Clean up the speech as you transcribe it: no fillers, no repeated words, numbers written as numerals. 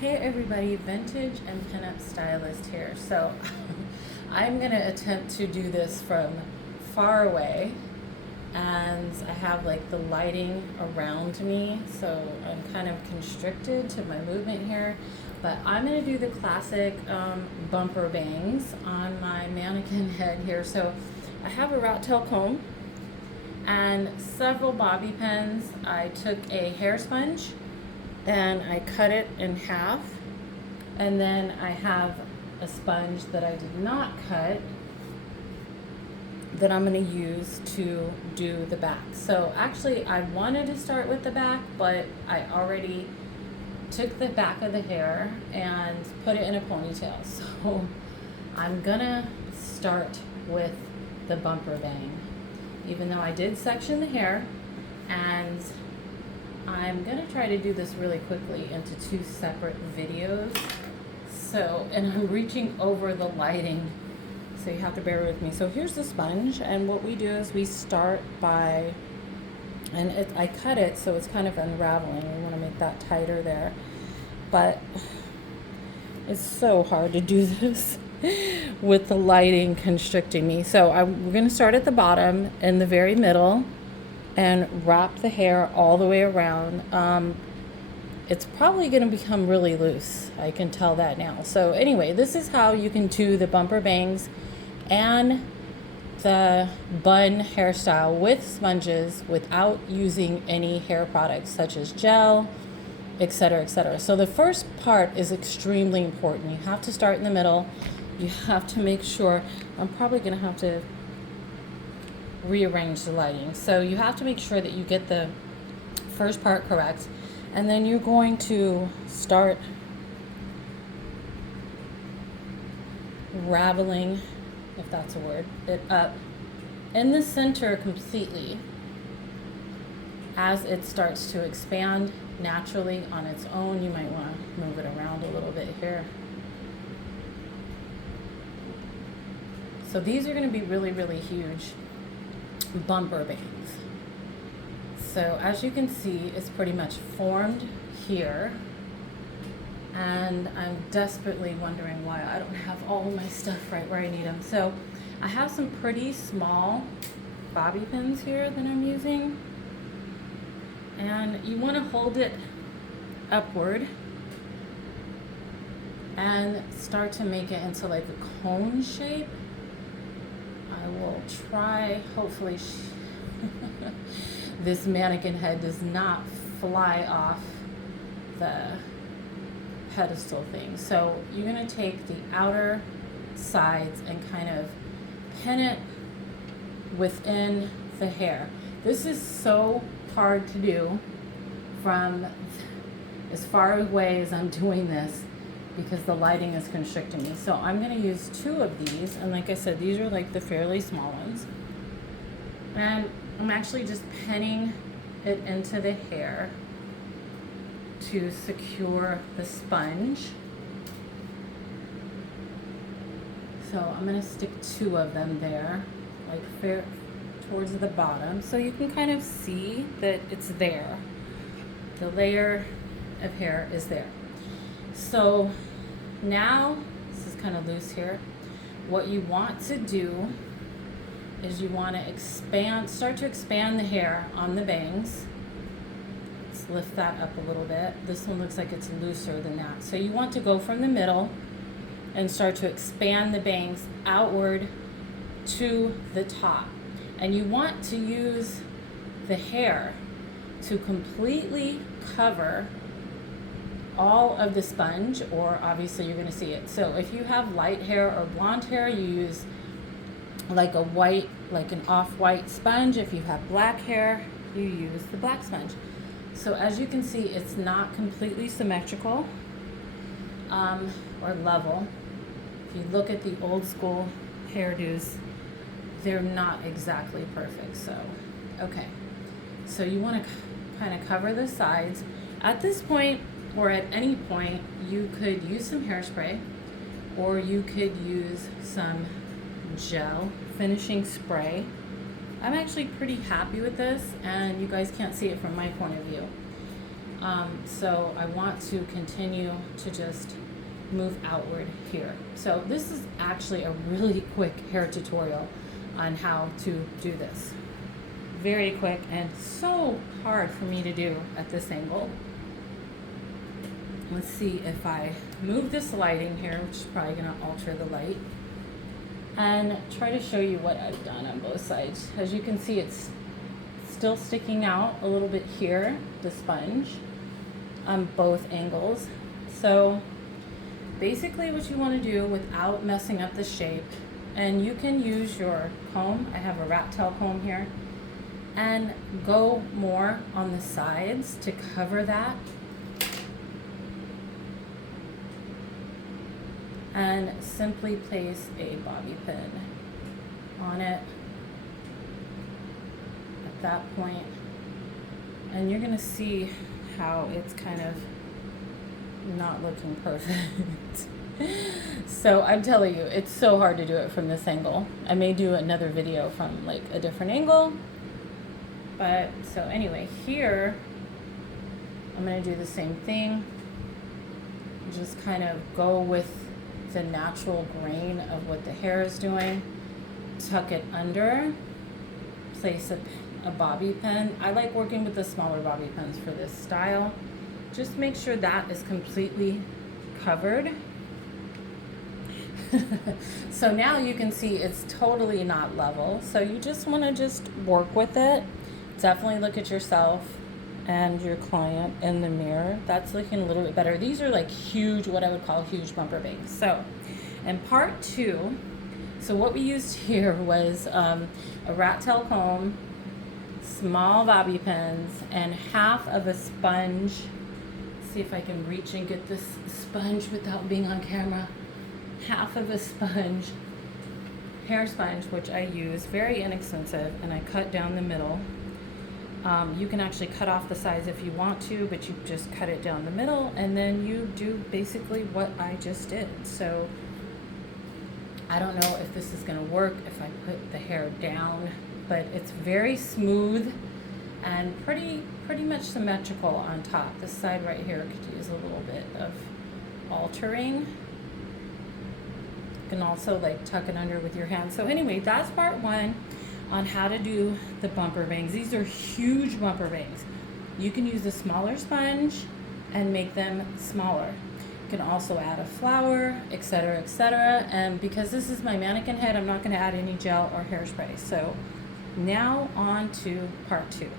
Hey everybody, Vintage and Pinup Stylist here. So I'm going to attempt to do this from far away, and I have like the lighting around me, so I'm kind of constricted to my movement here. But I'm going to do the classic bumper bangs on my mannequin head here. So I have a rat tail comb and several bobby pins. I took a hair sponge and I cut it in half, and then I have a sponge that I did not cut that I'm going to use to do the back. So actually I wanted to start with the back, but I already took the back of the hair and put it in a ponytail. So I'm gonna start with the bumper bang, even though I did section the hair, and I'm gonna try to do this really quickly into two separate videos. So, and I'm reaching over the lighting, so you have to bear with me. So here's the sponge, and what we do is we start by, and I cut it so it's kind of unraveling. We want to make that tighter there, but it's so hard to do this with the lighting constricting me. So we're gonna start at the bottom in the very middle and wrap the hair all the way around. It's probably going to become really loose. I can tell that now. So anyway, this is how you can do the bumper bangs and the bun hairstyle with sponges without using any hair products such as gel, etc., etc. So the first part is extremely important. You have to start in the middle. You have to make sure, I'm probably going to have to rearrange the lighting. So you have to make sure that you get the first part correct, and then you're going to start raveling, if that's a word, it up in the center completely as it starts to expand naturally on its own. You might want to move it around a little bit here. So these are going to be really, really huge bumper bangs. So as you can see, it's pretty much formed here, and I'm desperately wondering why I don't have all of my stuff right where I need them. So I have some pretty small bobby pins here that I'm using, and you want to hold it upward and start to make it into like a cone shape. I will try, hopefully this mannequin head does not fly off the pedestal thing. So you're going to take the outer sides and kind of pin it within the hair. This is so hard to do from as far away as I'm doing this, because the lighting is constricting me. So I'm going to use two of these, and like I said, these are like the fairly small ones, and I'm actually just pinning it into the hair to secure the sponge. So I'm going to stick two of them there, like fair towards the bottom, so you can kind of see that it's there. The layer of hair is there. So now, this is kind of loose here. What you want to do is you want to start to expand the hair on the bangs. Let's lift that up a little bit. This one looks like it's looser than that. So you want to go from the middle and start to expand the bangs outward to the top. And you want to use the hair to completely cover all of the sponge, or obviously you're going to see it. So if you have light hair or blonde hair, you use like a white, like an off-white sponge. If you have black hair, you use the black sponge. So as you can see, it's not completely symmetrical or level. If you look at the old school hairdos, they're not exactly perfect. So okay, so you want to kind of cover the sides. At this point, or at any point, you could use some hairspray, or you could use some gel finishing spray. I'm actually pretty happy with this, and you guys can't see it from my point of view. So I want to continue to just move outward here. So this is actually a really quick hair tutorial on how to do this. Very quick and so hard for me to do at this angle. Let's see if I move this lighting here, which is probably gonna alter the light, and try to show you what I've done on both sides. As you can see, it's still sticking out a little bit here, the sponge, on both angles. So basically what you want to do without messing up the shape, and you can use your comb, I have a rat tail comb here, and go more on the sides to cover that, and simply place a bobby pin on it at that point, and you're gonna see how it's kind of not looking perfect. So I'm telling you, it's so hard to do it from this angle. I may do another video from like a different angle, but so anyway, here I'm gonna do the same thing. Just kind of go with the natural grain of what the hair is doing. Tuck it under, place a bobby pin. I like working with the smaller bobby pins for this style. Just make sure that is completely covered. So now you can see it's totally not level. So you just want to just work with it. Definitely look at yourself and your client in the mirror. That's looking a little bit better. These are like huge, what I would call huge bumper bangs. So in part 2, so what we used here was a rat tail comb, small bobby pins, and half of a sponge. See if I can reach and get this sponge without being on camera. Half of a sponge, hair sponge, which I use, very inexpensive, and I cut down the middle. You can actually cut off the sides if you want to, but you just cut it down the middle, and then you do basically what I just did. So I don't know if this is gonna work if I put the hair down, but it's very smooth and pretty much symmetrical on top. This side right here could use a little bit of altering. You can also like tuck it under with your hand. So anyway, that's part 1 on how to do the bumper bangs. These are huge bumper bangs. You can use a smaller sponge and make them smaller. You can also add a flower, etc., etc. And because this is my mannequin head, I'm not going to add any gel or hairspray. So now on to part 2.